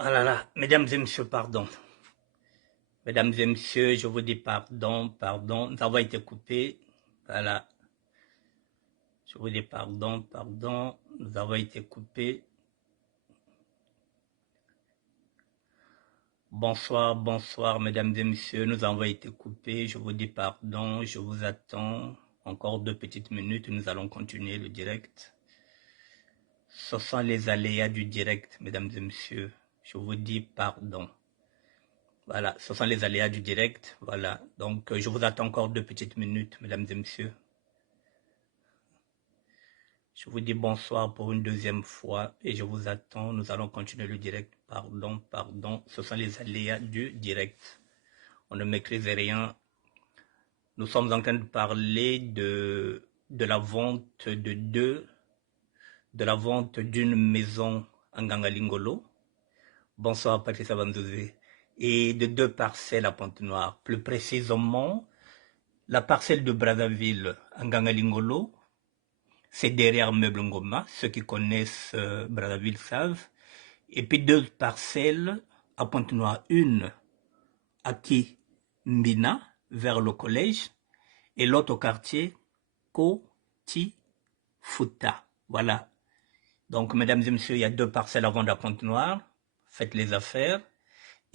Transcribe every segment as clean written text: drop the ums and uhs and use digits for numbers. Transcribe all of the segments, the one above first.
Ah là là, mesdames et messieurs, pardon. Mesdames et messieurs, je vous dis pardon. Nous avons été coupés. Voilà. Je vous dis pardon. Nous avons été coupés. Bonsoir, mesdames et messieurs. Nous avons été coupés. Je vous dis pardon. Je vous attends. Encore 2 petites minutes. Nous allons continuer le direct. Ce sont les aléas du direct, mesdames et messieurs. Je vous dis pardon. Voilà, ce sont les aléas du direct. Voilà, donc je vous attends encore 2 petites minutes, mesdames et messieurs. Je vous dis bonsoir pour une deuxième fois et je vous attends. Nous allons continuer le direct. Pardon. Ce sont les aléas du direct. On ne maîtrise rien. Nous sommes en train de parler de la vente de la vente d'une maison en Gangalingolo. Bonsoir, Patricia Bandouzé. Et de 2 parcelles à Pointe-Noire. Plus précisément, la parcelle de Brazzaville en Gangalingolo, c'est derrière Meuble Ngoma. Ceux qui connaissent Brazzaville savent. Et puis 2 parcelles à Pointe-Noire. Une à Kimbina, vers le collège, et l'autre au quartier Kotifuta. Voilà. Donc, mesdames et messieurs, il y a 2 parcelles à vendre à Pointe-Noire. Faites les affaires.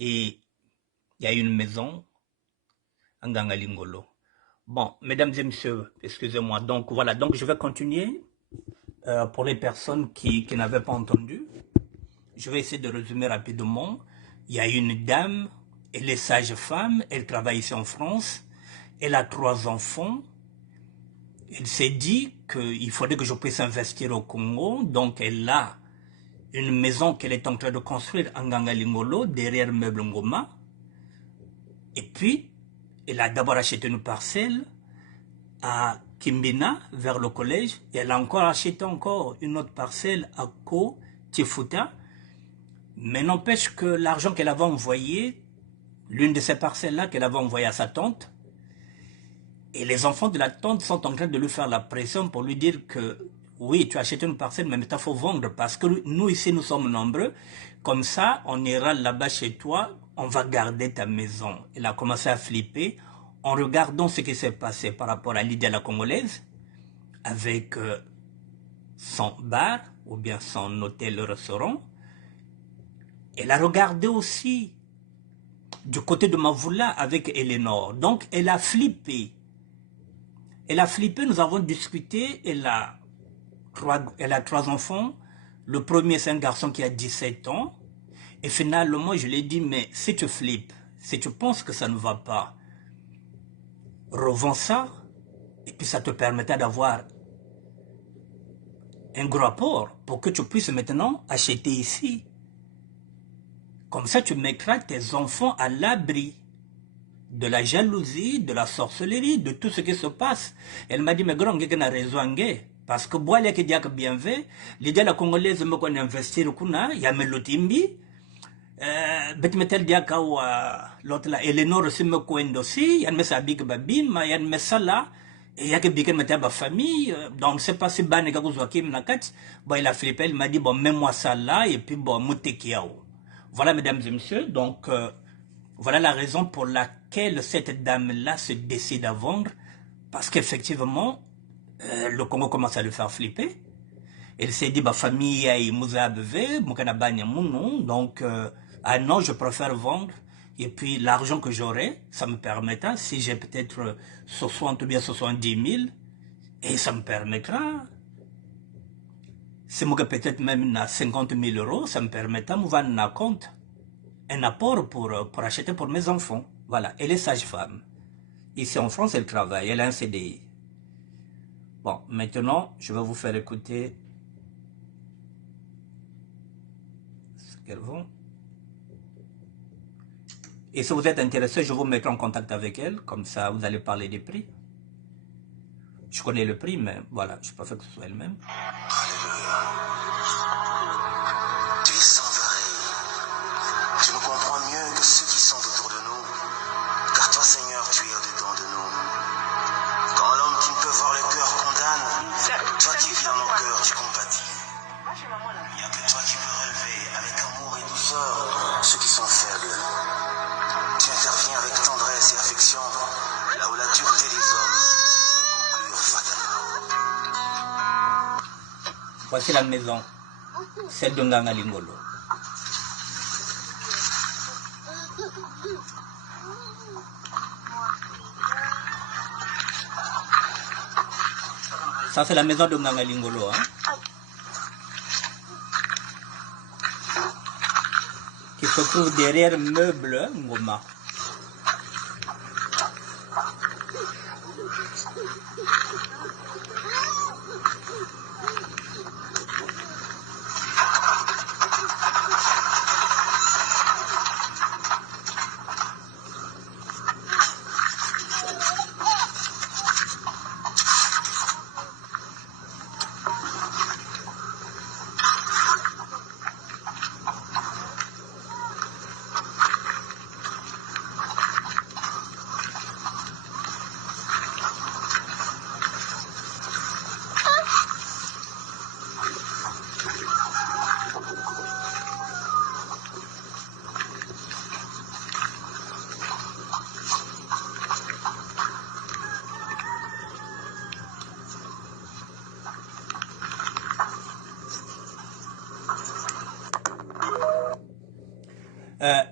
Et il y a une maison en Gangalingolo. Bon, mesdames et messieurs, excusez-moi. Donc, voilà. Donc, je vais continuer. Pour les personnes qui n'avaient pas entendu, je vais essayer de résumer rapidement. Il y a une dame, elle est sage-femme, elle travaille ici en France, elle a 3 enfants. Elle s'est dit qu'il faudrait que je puisse investir au Congo, donc elle a une maison qu'elle est en train de construire en Gangalingolo, derrière Meuble Ngoma. Et puis, elle a d'abord acheté une parcelle à Kimbina, vers le collège, et elle a encore acheté une autre parcelle à Kotifuta. Mais n'empêche que l'argent qu'elle avait envoyé, l'une de ces parcelles-là qu'elle avait envoyée à sa tante, et les enfants de la tante sont en train de lui faire la pression pour lui dire que oui, tu as acheté une parcelle, mais il faut vendre parce que nous ici, nous sommes nombreux. Comme ça, on ira là-bas chez toi, on va garder ta maison. Elle a commencé à flipper en regardant ce qui s'est passé par rapport à l'idée à la congolaise avec son bar ou bien son hôtel-restaurant. Elle a regardé aussi du côté de Mavoula avec Eleanor. Donc, elle a flippé. Nous avons discuté, elle a 3 enfants. Le premier, c'est un garçon qui a 17 ans. Et finalement, je lui ai dit, mais si tu flippes, si tu penses que ça ne va pas, revends ça, et puis ça te permettra d'avoir un gros apport pour que tu puisses maintenant acheter ici. Comme ça, tu mettras tes enfants à l'abri de la jalousie, de la sorcellerie, de tout ce qui se passe. Elle m'a dit, mais grand, il y a raison, parce que moi, qui dit que bien fait, l'idée de la congolaise, me qu'on investir, il y a Melotimbi, Betmetel Diaka ou l'autre là, Eleanor aussi me coin aussi, il y a un big babin, mais il y a un ça là, et il y a que big ma famille, donc c'est pas si ban et que vous avez nakat, bon, il a flippé, il m'a dit, bon, mets-moi ça là, et puis bon, moutekiao. Voilà, mesdames et messieurs, donc, voilà la raison pour laquelle cette dame-là se décide à vendre, parce qu'effectivement, le Congo commence à le faire flipper. Elle s'est dit, bah, famille, donc, ah non, je préfère vendre. Et puis, l'argent que j'aurai, ça me permettra, si j'ai peut-être 60 ou bien 70 000, et ça me permettra, si moi peut-être même 50 000 euros, ça me permettra de me vendre un compte. Un apport pour acheter pour mes enfants. Voilà, elle est sage-femme. Ici en France, elle travaille, elle a un CDI. Bon, maintenant, je vais vous faire écouter ce qu'elles vont. Et si vous êtes intéressé, je vous mettrai en contact avec elle, comme ça vous allez parler des prix. Je connais le prix, mais voilà, je préfère que ce soit elle-même. Il n'y a que toi qui peux relever avec amour et douceur Voici la maison, celle de Nganga Lingolo. Ça, c'est la maison de Nganga Lingolo. Hein, qui se trouve derrière meuble Ngoma.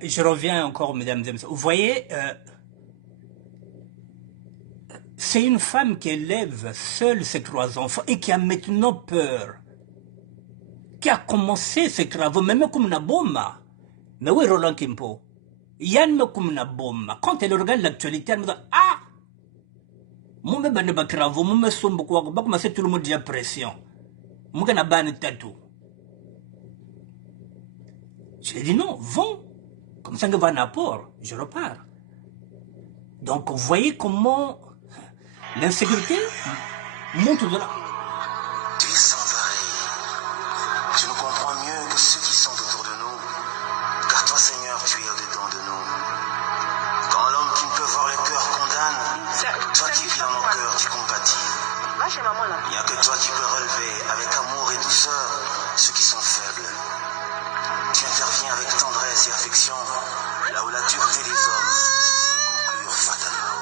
Je reviens encore, mesdames et messieurs. Vous voyez, c'est une femme qui élève seule ses 3 enfants et qui a maintenant peur, qui a commencé ses travaux, même comme une bombe. Mais oui, Roland Kimpo, Yann me comme une bombe. Quand elle regarde l'actualité, elle me dit ah, mon me bande pas travaux, mon me sombre quoi, bah comment c'est tout le monde dit pression. Mon gars n'a pas de tatou. Je lui ai dit non, vont. Comme ça, que va un apport, je repars. Donc, vous voyez comment l'insécurité monte de là. Tu es sans arrêt. Tu nous comprends mieux que ceux qui sont autour de nous. Car toi, Seigneur, tu es au-dedans de nous. Quand l'homme qui ne peut voir le cœur condamne, toi qui vis dans nos cœurs, tu compatis. Il n'y a que toi qui peux relever avec amour et douceur ceux qui sont faibles. Tu interviens avec tendresse et affection, là où la dureté des hommes peut conclure fatalement.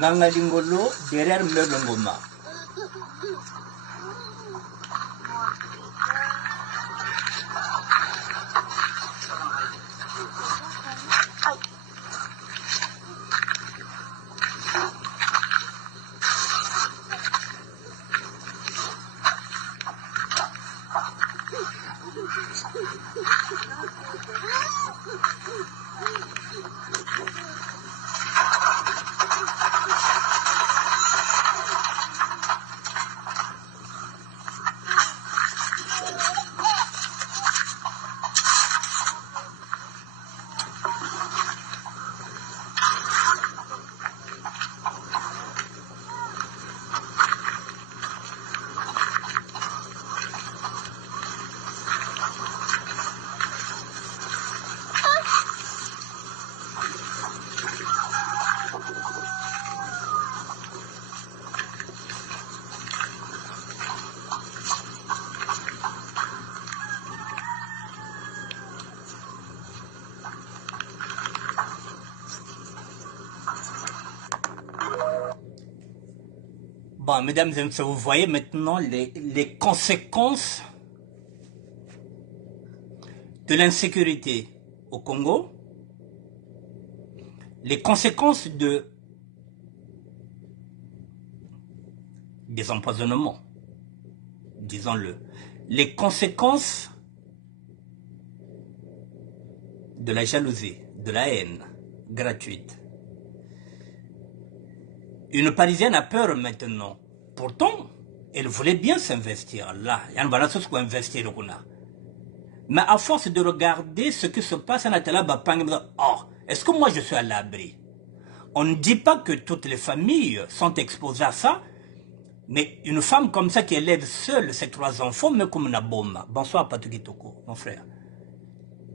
Nganga Lingolo, derrière meuble Ngoma. Bon, mesdames et messieurs, vous voyez maintenant les conséquences de l'insécurité au Congo, les conséquences des empoisonnements, disons-le, les conséquences de la jalousie, de la haine gratuite. Une Parisienne a peur maintenant. Pourtant, elle voulait bien s'investir là. Mais à force de regarder ce qui se passe, est-ce que moi je suis à l'abri? On ne dit pas que toutes les familles sont exposées à ça, mais une femme comme ça qui élève seule ses 3 enfants, mais comme une bombe. Bonsoir Patrick Toko, mon frère.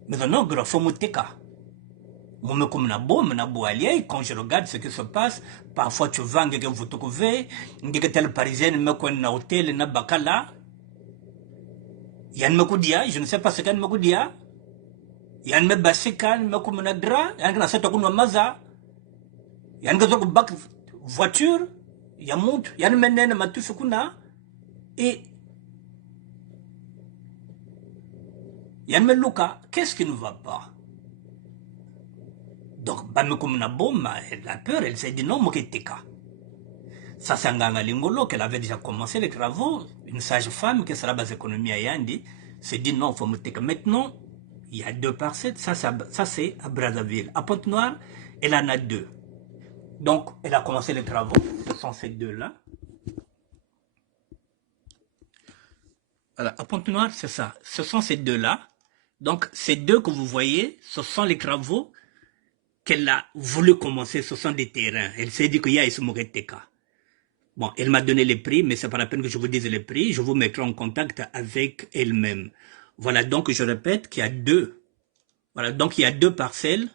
Mais non, grafomuteka. Moi, comme na bombe, na boalier, quand je regarde ce qui se passe, parfois tu vas, vous trouvez, tel parisienne, me quoi na hôtel, na bakala. Yann me koudia, je ne sais pas ce qu'elle me koudia. Yann me basikan, me comme na dra, yann na cette maza. Yann me bak, voiture, il y a montre, il y a une menène, et il y a une meluka. Qu'est-ce qui ne va pas? Donc, elle a peur, elle s'est dit non, Moketeka. Ça, c'est Nganga Lingolo, qu'elle avait déjà commencé les travaux. Une sage-femme qui sera base économie à Yandi s'est dit non, il faut Moketeka. Maintenant, il y a 2 parcelles, ça c'est à Brazzaville. À Pointe-Noire, elle en a 2. Donc, elle a commencé les travaux, ce sont ces 2-là. Voilà, à Pointe-Noire, c'est ça. Ce sont ces 2-là. Donc, ces 2 que vous voyez, ce sont les travaux qu'elle a voulu commencer, ce sont des terrains. Elle s'est dit qu'il y a Isumoketeka. Bon, elle m'a donné les prix, mais c'est pas la peine que je vous dise les prix. Je vous mettrai en contact avec elle-même. Voilà, donc je répète qu'il y a 2. Voilà, donc il y a 2 parcelles